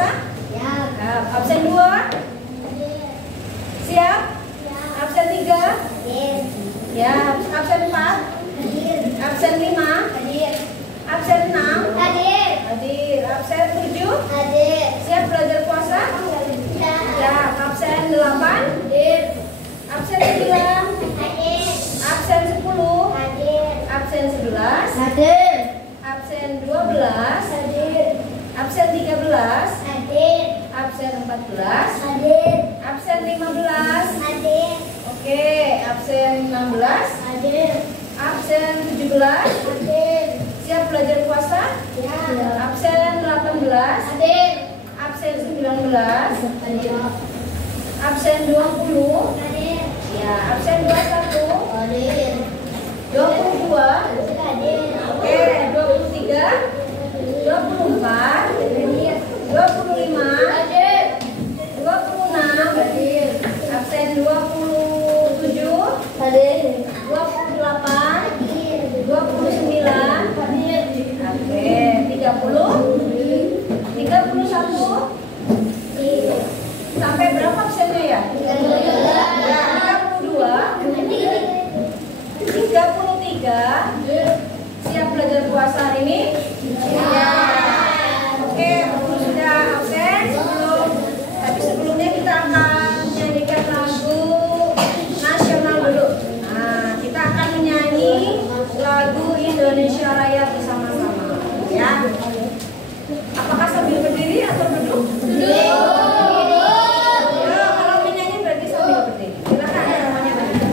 puasa? Absen 2? Siap? Absen 3? Ya. Absen 4? Absen 5? Absen 6? Hadir. Absen 7? Siap belajar puasa? Ya. Absen 8? Absen 9? Absen 10? Absen 11? Absen 12? Absen 13? Absen 14? Absen 15? Oke, absen 16? Absen 17? Siap belajar puasa? Absen 18? Absen 19? Absen 20? Ya, absen 21? 22? Oke, 23? 24? 25? 26? Absen 27? 28? 29? Oke, 30? 31? Sampai berapa absennya ya? 32? 33? Siap belajar puasa hari ini? Ya. Oke, sudah absen sebelum, tapi sebelumnya kita akan menyanyikan lagu nasional dulu. Nah, kita akan menyanyi lagu Indonesia Raya bersama-sama. Ya. Apakah sambil berdiri atau duduk? Duduk. Ya, kalau menyanyi berarti sambil berdiri. Silakan semuanya berdiri.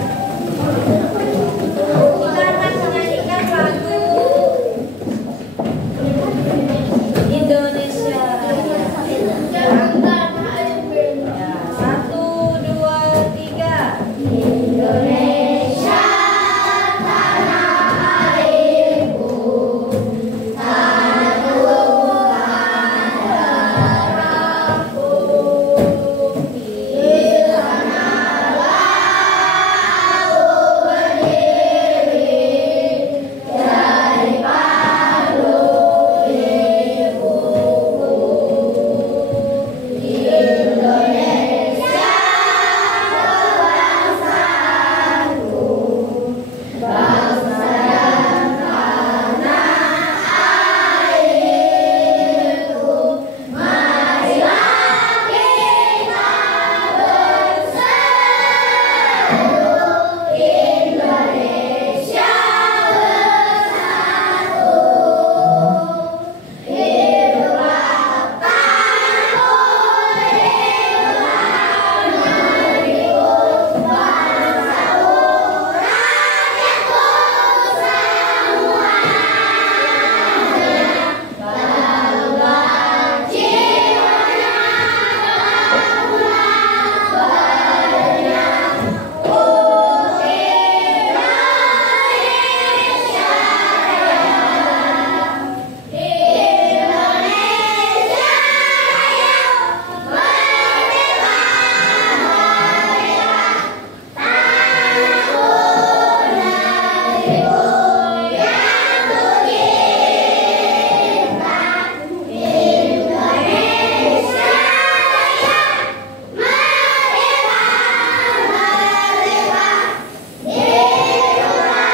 Kita akan menyanyikan lagu Indonesia Raya. Ya, 1, 2, 3. Indonesia tanah airku, tanah Tuhan darahku. Di sanalah aku berdiri, dari Palu ibuku. Indonesia kebangsaanku, bangsa dan tanah airku. Marilah kita bersatu, Indonesia bersatu. Hiduplah tanah air, negeriku, bangsaku, rakyatku semuanya. Bangunlah jiwanya, bangunlah badannya, untuk Indonesia Raya. Indonesia Raya, merdeka, merdeka, tanahku, negeriku yang kucinta. Indonesia Raya, merdeka, merdeka, hiduplah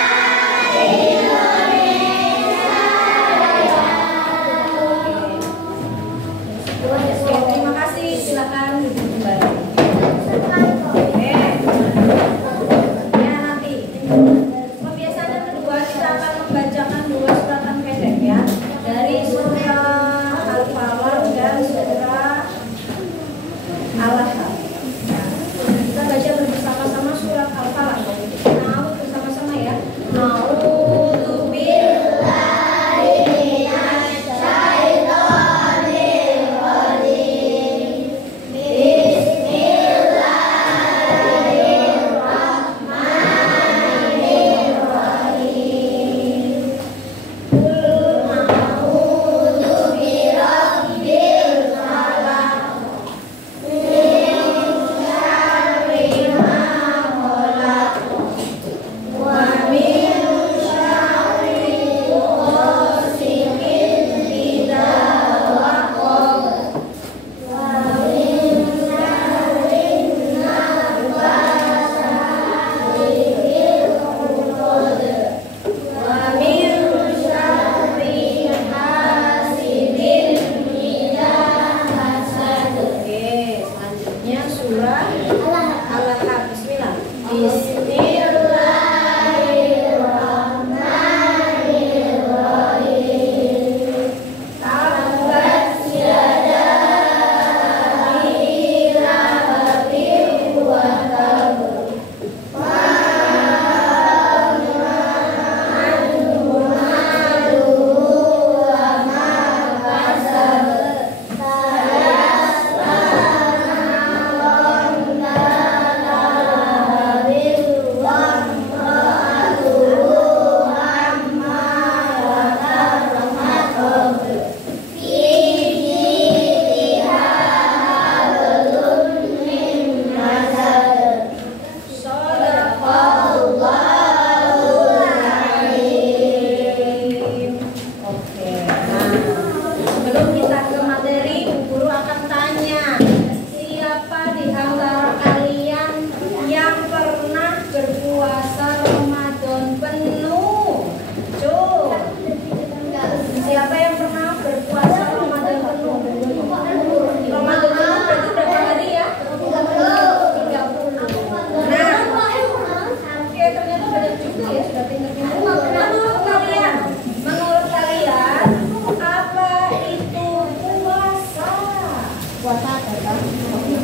Indonesia Raya. Oke, terima kasih. Silakan duduk kembali. Oke. Ya, nanti pembiasaan yang kedua kita akan membacakan 2 suratan pendek ya, dari surah Al-Falaq dan surah Al-Lahab. Kita baca bersama-sama surat Al-Falaq. Nah, bersama-sama ya. A'udzu billahi minasy syaithanir rajim. Bismillah.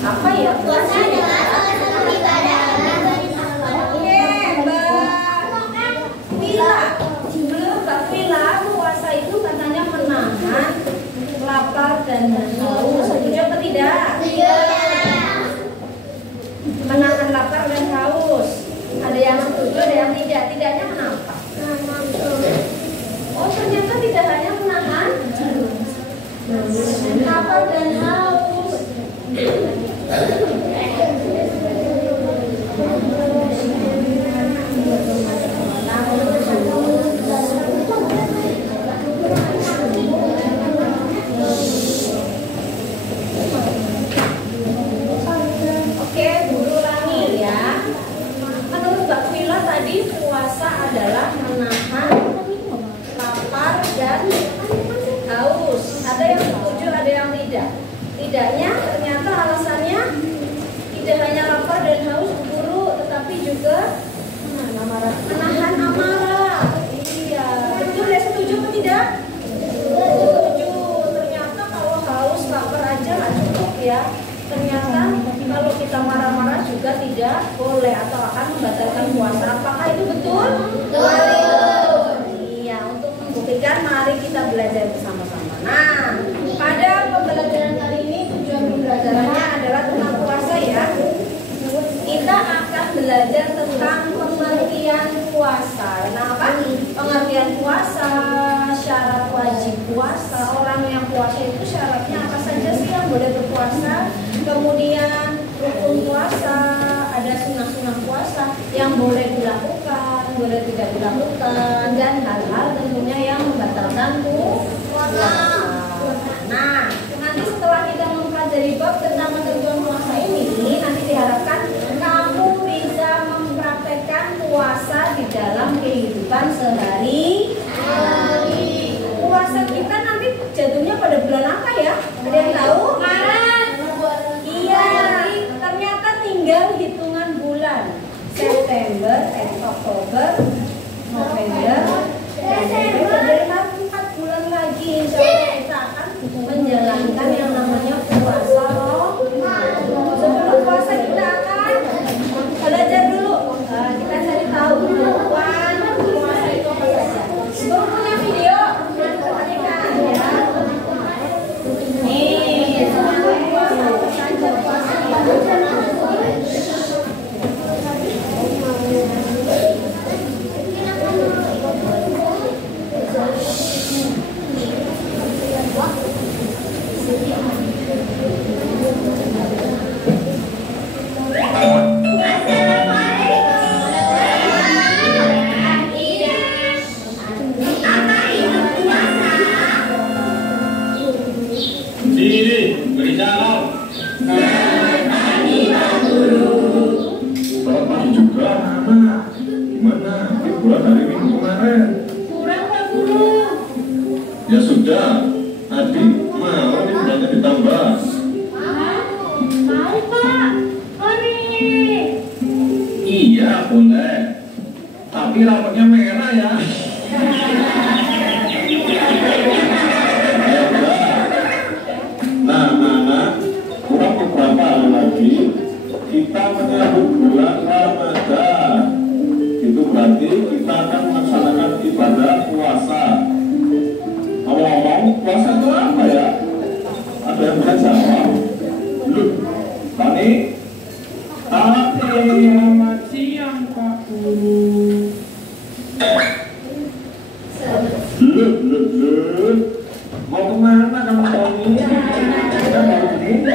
Apa ya? Puasa adalah salah satu ibadah. Oke, Mbak Vila. Sebelum Mbak Vila, puasa itu katanya menahan lapar dan haus. Setuju apa tidak? Menahan lapar dan haus. Ada yang setuju, ada yang tidak. Tidaknya kenapa? Oh, ternyata tidak hanya menahan lapar dan haus. Oke, guru ulangi ya. Menurut Mbak Vila tadi puasa adalah menahan lapar dan haus. Ada yang setuju, ada yang tidak. Tidaknya ternyata alasannya tidak hanya lapar dan haus guru, tetapi juga menahan amarah. Iya, betul ya, setuju atau tidak? Setuju. Ternyata kalau haus lapar aja nggak cukup ya. Ternyata kalau kita marah-marah juga tidak boleh atau akan membatalkan puasa. Apakah itu betul? Betul. Iya, untuk membuktikan mari kita belajar bersama-sama. Nah, pada pembelajaran kali ini tujuan pembelajarannya adalah tentang puasa ya. Kita akan belajar tentang pengertian puasa. Nah, apa? Pengertian puasa, syarat wajib puasa. Orang yang puasa itu syaratnya apa saja sih yang boleh berpuasa? Kemudian rukun puasa, ada sunnah-sunnah puasa yang boleh dilakukan, boleh tidak dilakukan, dan hal-hal tentunya yang membatalkan puasa. Nah, nanti setelah kita mempelajari bab tentang ketentuan puasa ini, nanti diharapkan kamu bisa mempraktekkan puasa di dalam kehidupan sehari-hari. Puasa kita nanti jatuhnya pada bulan apa ya? Ada yang tahu? Iya, ternyata tinggal hitungan bulan. September, Oktober, November, Desember. Dari 4 bulan lagi insya Allah kita akan menjalankan yang namanya puasa Ramadan. Sebelum puasa kita akan belajar dulu. Kita cari tahu ketentuan puasa itu apa saja. Sebelum punya video, perhatikan ya. Nih, semangat puasa apa saja puasa itu. Ya sudah, adik mau nih bulannya ditambah. Mau Pak, Iya boleh, tapi rapatnya merah ya. Nah, kurang beberapa hari lagi kita menyambut bulan Ramadan. Itu berarti kita akan melaksanakan ibadah puasa. Ngomong-ngomong, puasa itu apa ya? Ada yang bisa jawab? Loh, Tani? Selamat siang Pak Guru. Loh. Mau kemana kamu Tani? Kita baru begini,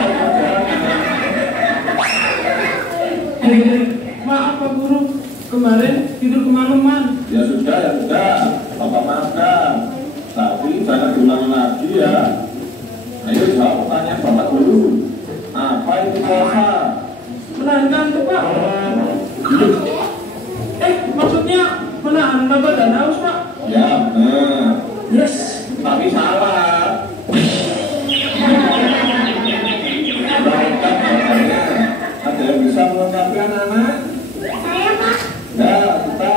Maaf Pak Guru, kemarin tidur kemalaman. Ya sudah, Bapak makan. Tapi jangan diulang lagi ya. Ayo jawab pertanyaan Bapak dulu. Apa itu puasa? Menahan kantuk Pak. Maksudnya menahan lapar dan haus Pak. Ya benar. Yes. Tapi salah. Lengkap jawabannya. Ada yang bisa melengkapi anak-anak? saya Pak. Ya, kita.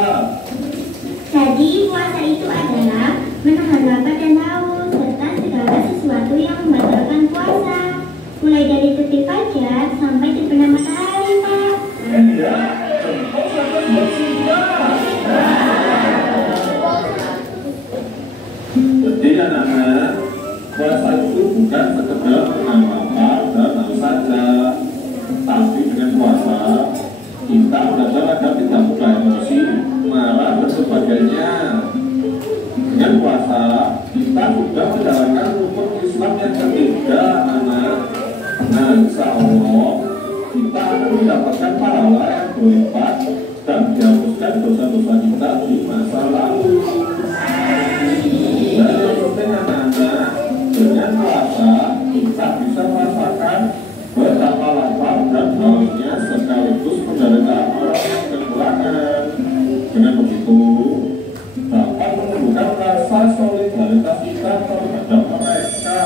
Jadi puasa itu adalah menahan lapar dan haus serta segala sesuatu yang membatalkan puasa, mulai dari tidak, jempol sampai bersinar. Jadi anak-anak, puasa itu bukan sekedar makan lapar dan haus saja, tapi dengan puasa kita belajar agar tidak mudah emosi, marah dan sebagainya. Dengan puasa kita sudah menjalankan rukun Islam yang ketiga, anak. Nah, insya Allah kita akan mendapatkan pahala yang berlipat dan dihapuskan dosa-dosa kita di masa lalu. Dan yang penting anak-anak, dengan puasa kita bisa merasakan betapa lapar dan hausnya sekaligus penderitaan orang yang kekurangan. Dengan begitu dapat menumbuhkan rasa solidaritas kita terhadap mereka.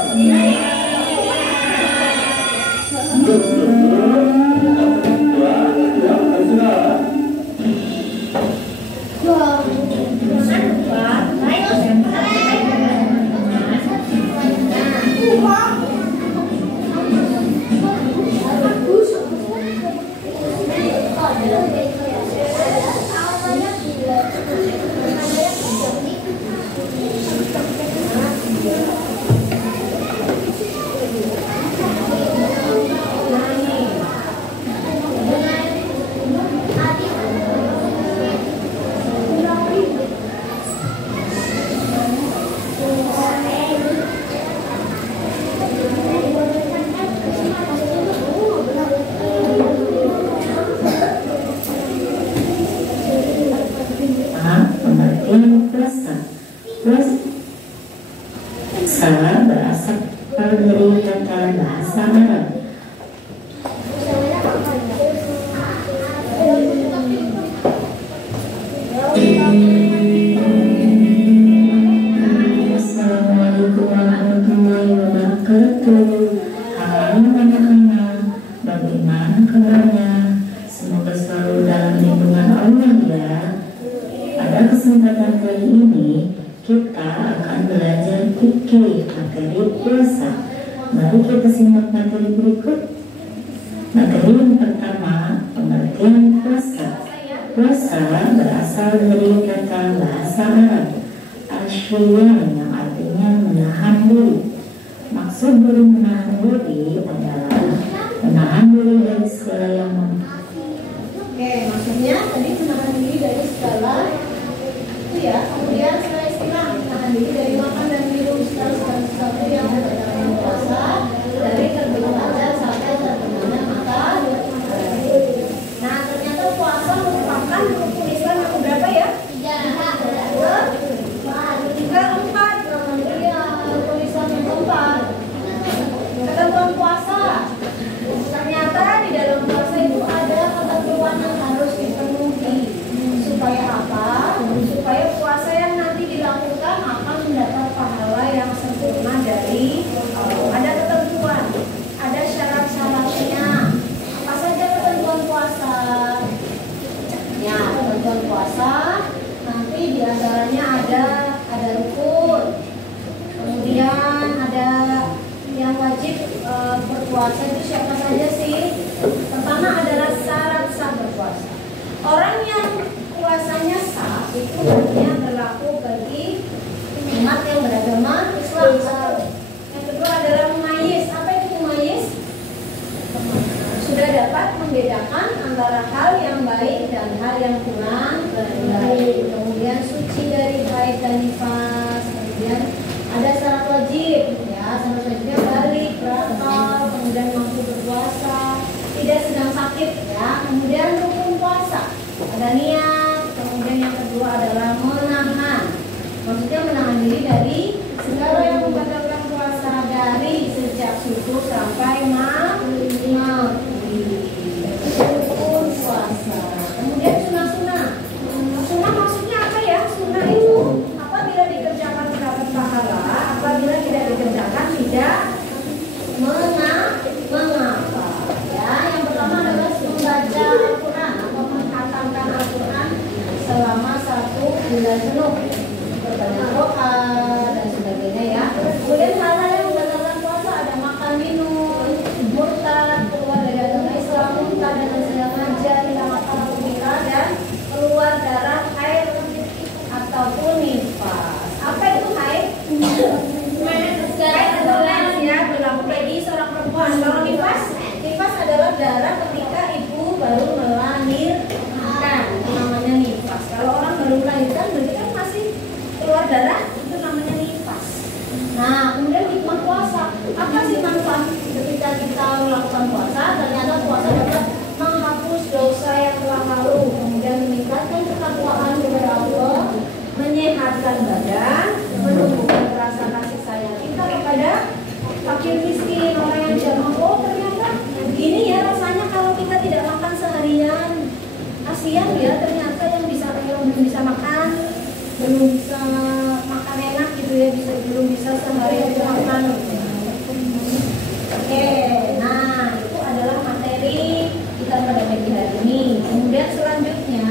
Salah berasal dari kata bahasa Arab. Assalamualaikum warahmatullahi wabarakatuh. Halo anak-anak, bagaimana kabarnya? Semoga selalu dalam lindungan Allah ya. Pada kesempatan kali ini kita akan belajar fikih materi puasa. Mari kita simak materi berikut. Materi yang pertama, pengertian puasa. Puasa berasal dari kata bahasa Arab asyiyam yang artinya menahan diri. Maksud dari menahan diri adalah menahan diri dari segala yang Oke, maksudnya tadi menahan diri dari segala itu ya. Kemudian setelah istilah menahan diri dari makan dan minum segala sesuatu yang berkaitan puasa, dari terbitnya fajar sampai terbenamnya matahari. Nah, ternyata puasa merupakan rukun Islam yang berapa ya? Tiga, empat. Iya, rukun Islam yang keempat. Ketentuan puasa. Ternyata di dalam puasa itu ada ketentuan yang harus dipenuhi. Supaya apa? Supaya puasa yang nanti dilakukan akan mendapat pahala yang sempurna dari Allah. Ada ketentuan, ada syarat-syaratnya. Apa saja ketentuan puasa? Ya, ketentuan puasa nanti diantaranya ada rukun, kemudian ada yang wajib berpuasa itu siapa saja sih? Pertama adalah syarat sah berpuasa. Orang yang puasanya sah itu hanya berlaku bagi umat yang beragama Islam. Yang kedua adalah mumayyiz. Apa itu mumayyiz? Sudah dapat membedakan antara hal yang baik dan hal yang kurang baik. Kemudian suci dari haid dan nifas. Kemudian ada syarat wajib, ya syarat wajibnya balik, berakal, kemudian mampu berpuasa, tidak sedang sakit, ya. Kemudian rukun puasa, ada niat. Kemudian yang kedua adalah menahan. Maksudnya menahan diri dari segala yang membatalkan puasa dari sejak subuh sampai maghrib. Rukun puasa. Kemudian sunnah-sunnah. Sunnah maksudnya apa ya? Sunnah itu apabila dikerjakan mendapat pahala, apabila tidak dikerjakan tidak mengapa. Ya, yang pertama adalah membaca Al-Quran atau menghatamkan Al-Quran selama 1 bulan penuh. Berbanyak doa dan darah ketika ibu baru melahirkan, itu namanya nifas. Kalau orang baru melahirkan berarti kan masih keluar darah, itu namanya nifas. Nah, kemudian hikmah puasa. Apa sih manfaat ketika kita melakukan puasa? Ternyata puasa dapat menghapus dosa yang telah lalu, kemudian meningkatkan ketakwaan kepada Allah, menyehatkan badan, menumbuhkan rasa kasih sayang kita kepada fakir miskin, orang yang jamaah. Oh, ternyata gini ya rasanya kalau kita tidak makan seharian. Kasihan ya, ternyata yang belum bisa makan, belum bisa makan enak gitu ya, belum bisa seharian makan. Oke, nah itu adalah materi kita pada pagi hari ini. Kemudian selanjutnya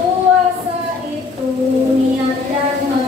puasa itu niat dan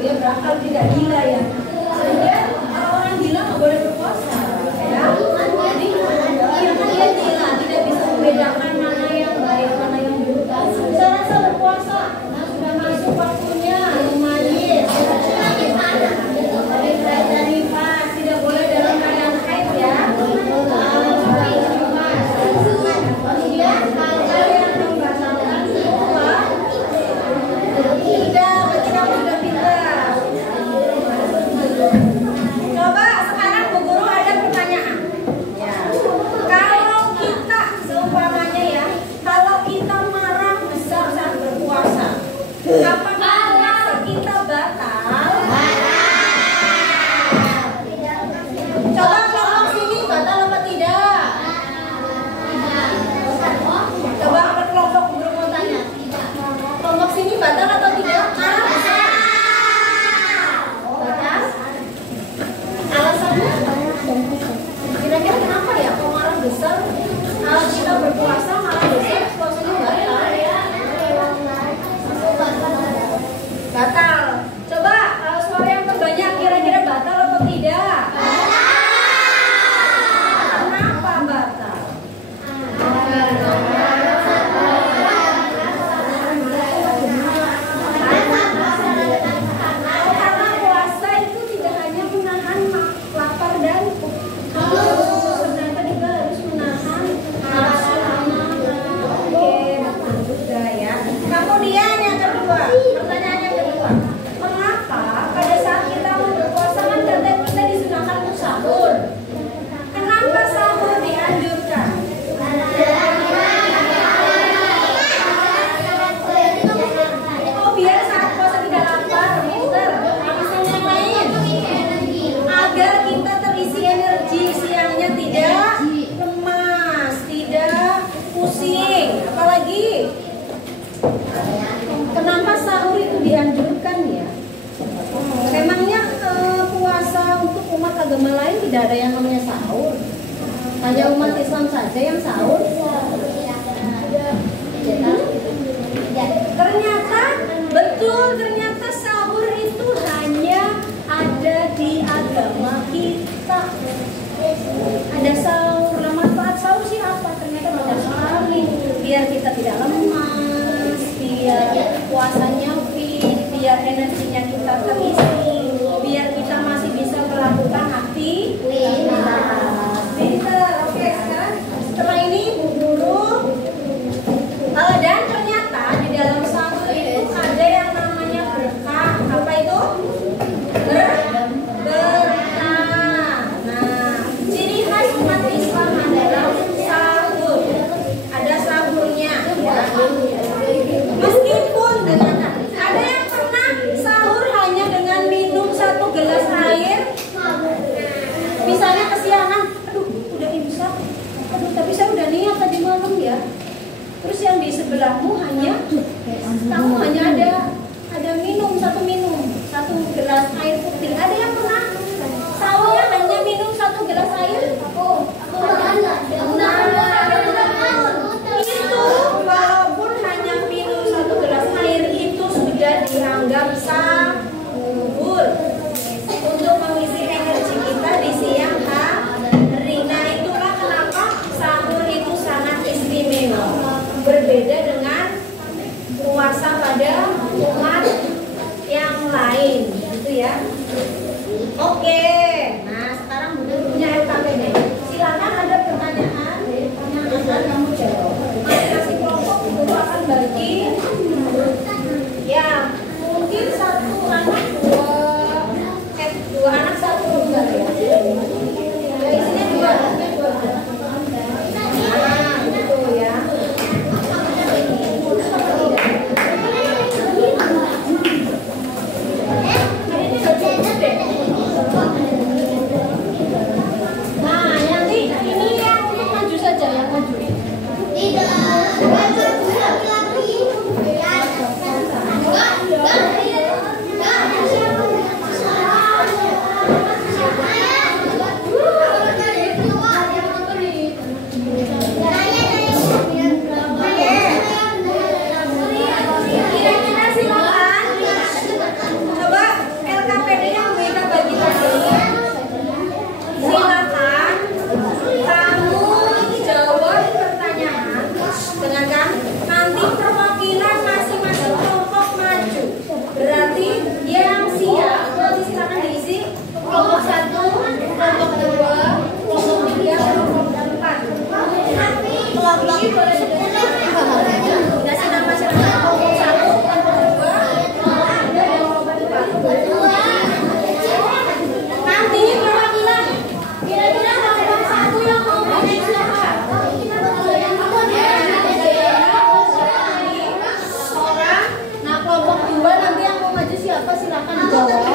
ya, berakal tidak gila ya. Sehingga orang gila nggak boleh berpuasa. Ya. Jadi iya kan dia gila, tidak bisa membedakan mana yang baik mana yang buruk. Saya rasa berpuasa sudah masuk waktunya lumayan. Dari pas tidak boleh dalam keadaan haid ya. Kemudian hal-hal yang membatalkan semua tidak, berarti kamu sudah pintar. Coba sekarang Bu Guru ada pertanyaan. Ya. Kalau kita seumpamanya ya, kalau kita marah besar saat berpuasa, apakah puasa kita batal? Coba kelompok sini batal apa tidak? Coba kelompok Bu Guru mau tanya. Kelompok sini batal atau tidak? Marah besar. Batal? Alasannya? Kira-kira kenapa ya? Kalau marah besar, kalau kita berpuasa marah besar, puasanya batal. Batal. Coba suara yang terbanyak kira-kira batal atau tidak? Kenapa batal? Karena puasa itu tidak hanya menahan lapar dan ternyata juga harus menahan nafsu. Oke, betul juga ya. Kemudian yang kedua, pertanyaan yang kedua, mengapa pada saat kita berpuasa kan kita disunahkan untuk sahur? Kenapa sahur dianjurkan? Oh, biar saat puasa tidak lapar, pinter. Alasan yang lain, agar kita terisi energi, siangnya tidak lemas, tidak pusing. Apalagi, kenapa sahur itu dianjurkan ya? Memangnya puasa untuk umat agama lain tidak ada yang namanya sahur? Hanya umat Islam saja yang sahur? Ternyata betul, ternyata sahur itu hanya ada di agama kita. Ada sahur. Nah, manfaat sahur sih apa? Ternyata banyak sekali. Biar kita tidak lemas, biar puasanya fit, biar energinya kita terisi, biar kita masih bisa melakukan aktivitas. Pinter. Oke, sekarang setelah ini Bu Guru dan ternyata di dalam sahur itu ada yang namanya berkah. Apa itu? Berkah. Nah, ciri khas umat Islam adalah sahur. Ada sahurnya ya. Meskipun dengan ada yang pernah sahur hanya dengan minum 1 gelas air. Misalnya kesiangan, aduh udah imsak, aduh tapi saya udah niat tadi malam ya. Terus yang di sebelahmu kamu hanya ada minum 1 gelas air putih. Ada yang pernah sahurnya hanya minum 1 gelas air? Itu walaupun hanya minum 1 gelas air itu sudah dianggap sahur untuk mengisi energi kita di siang hari. Nah, itulah kenapa sahur itu sangat istimewa, berbeda dengan puasa pada umat yang lain, gitu ya. Oke, nah sekarang Bu Guru punya LKPD. Silakan ada pertanyaan yang akan kamu jawab. Masing-masing kelompok Bu Guru akan bagi ya mungkin 1 silakan dijawab.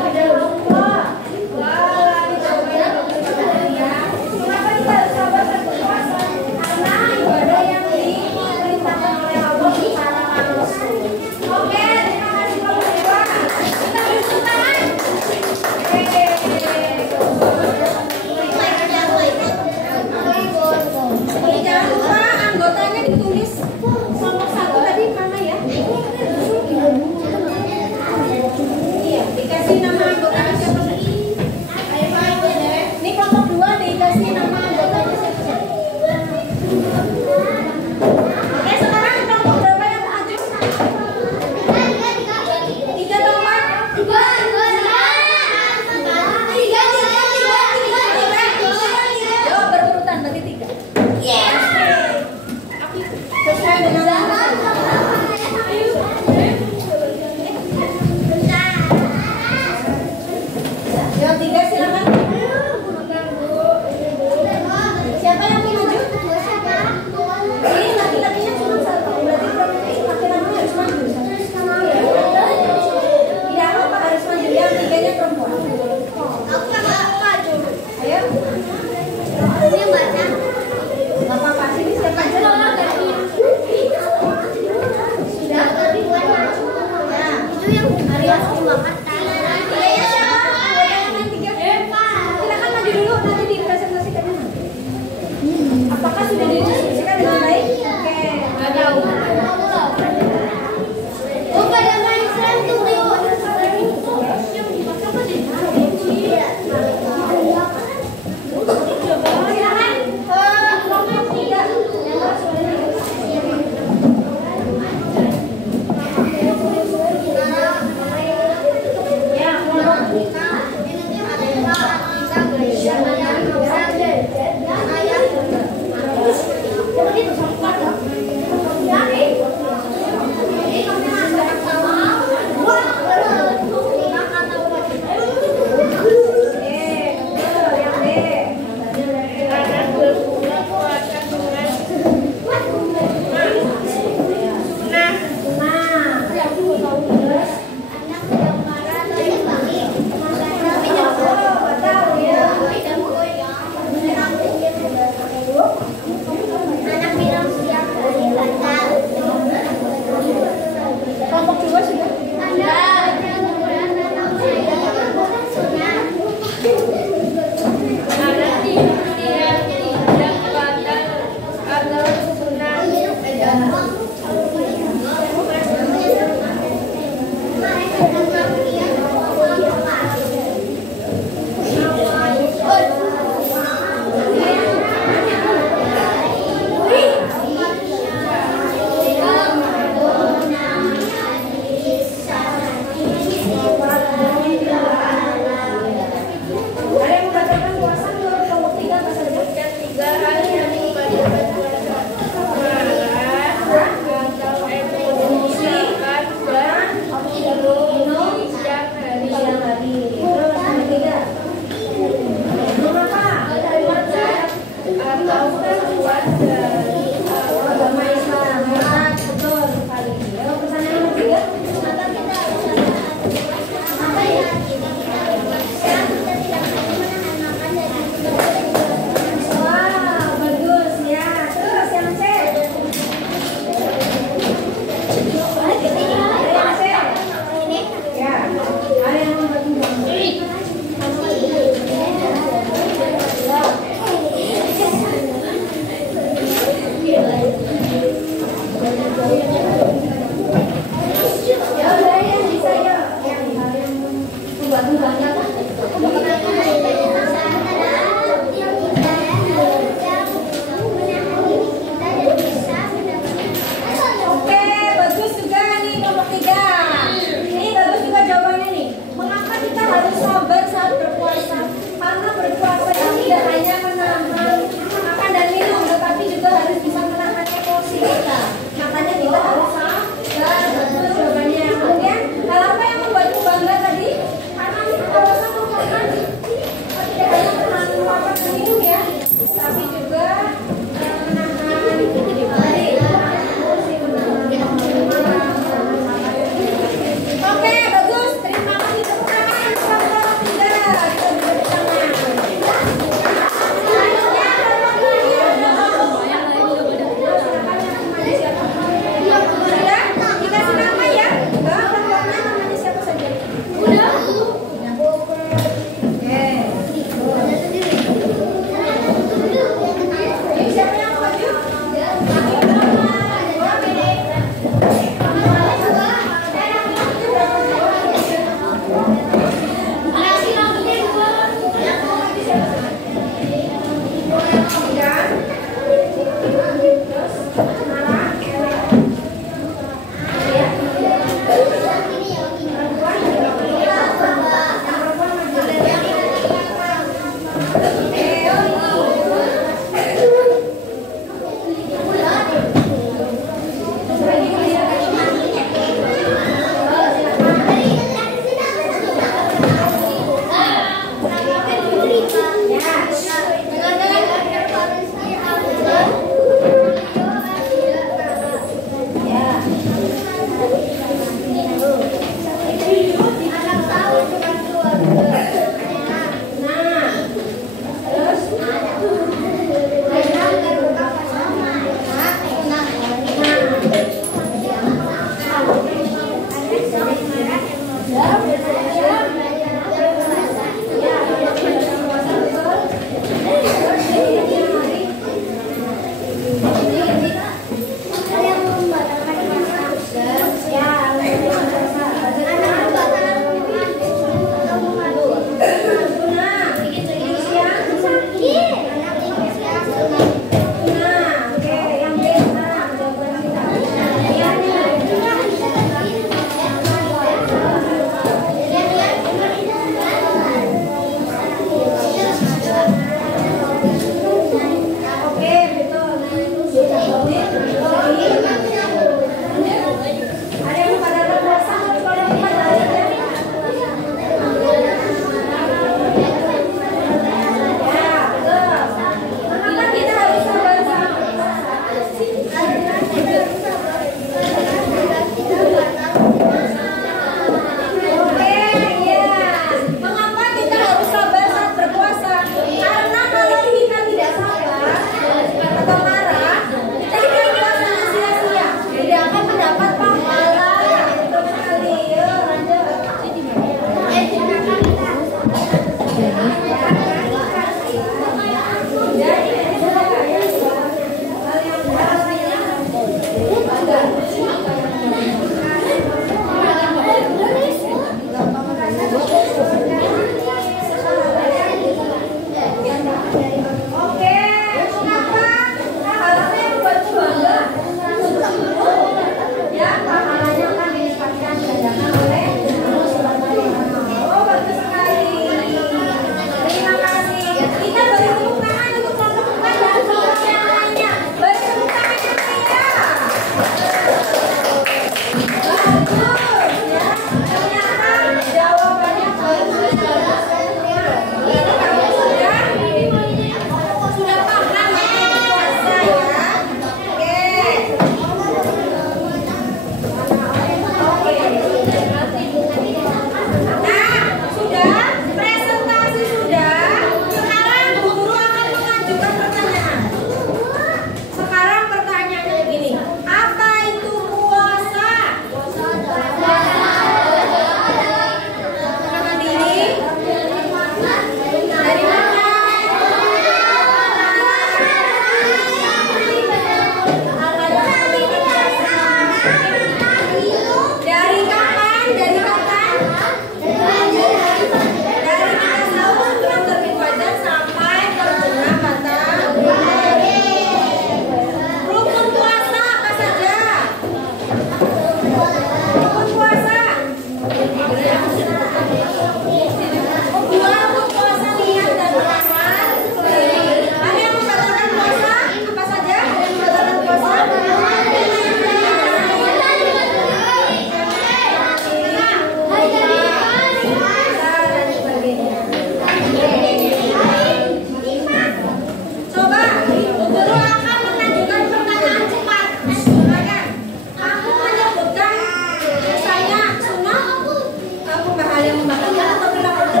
bilang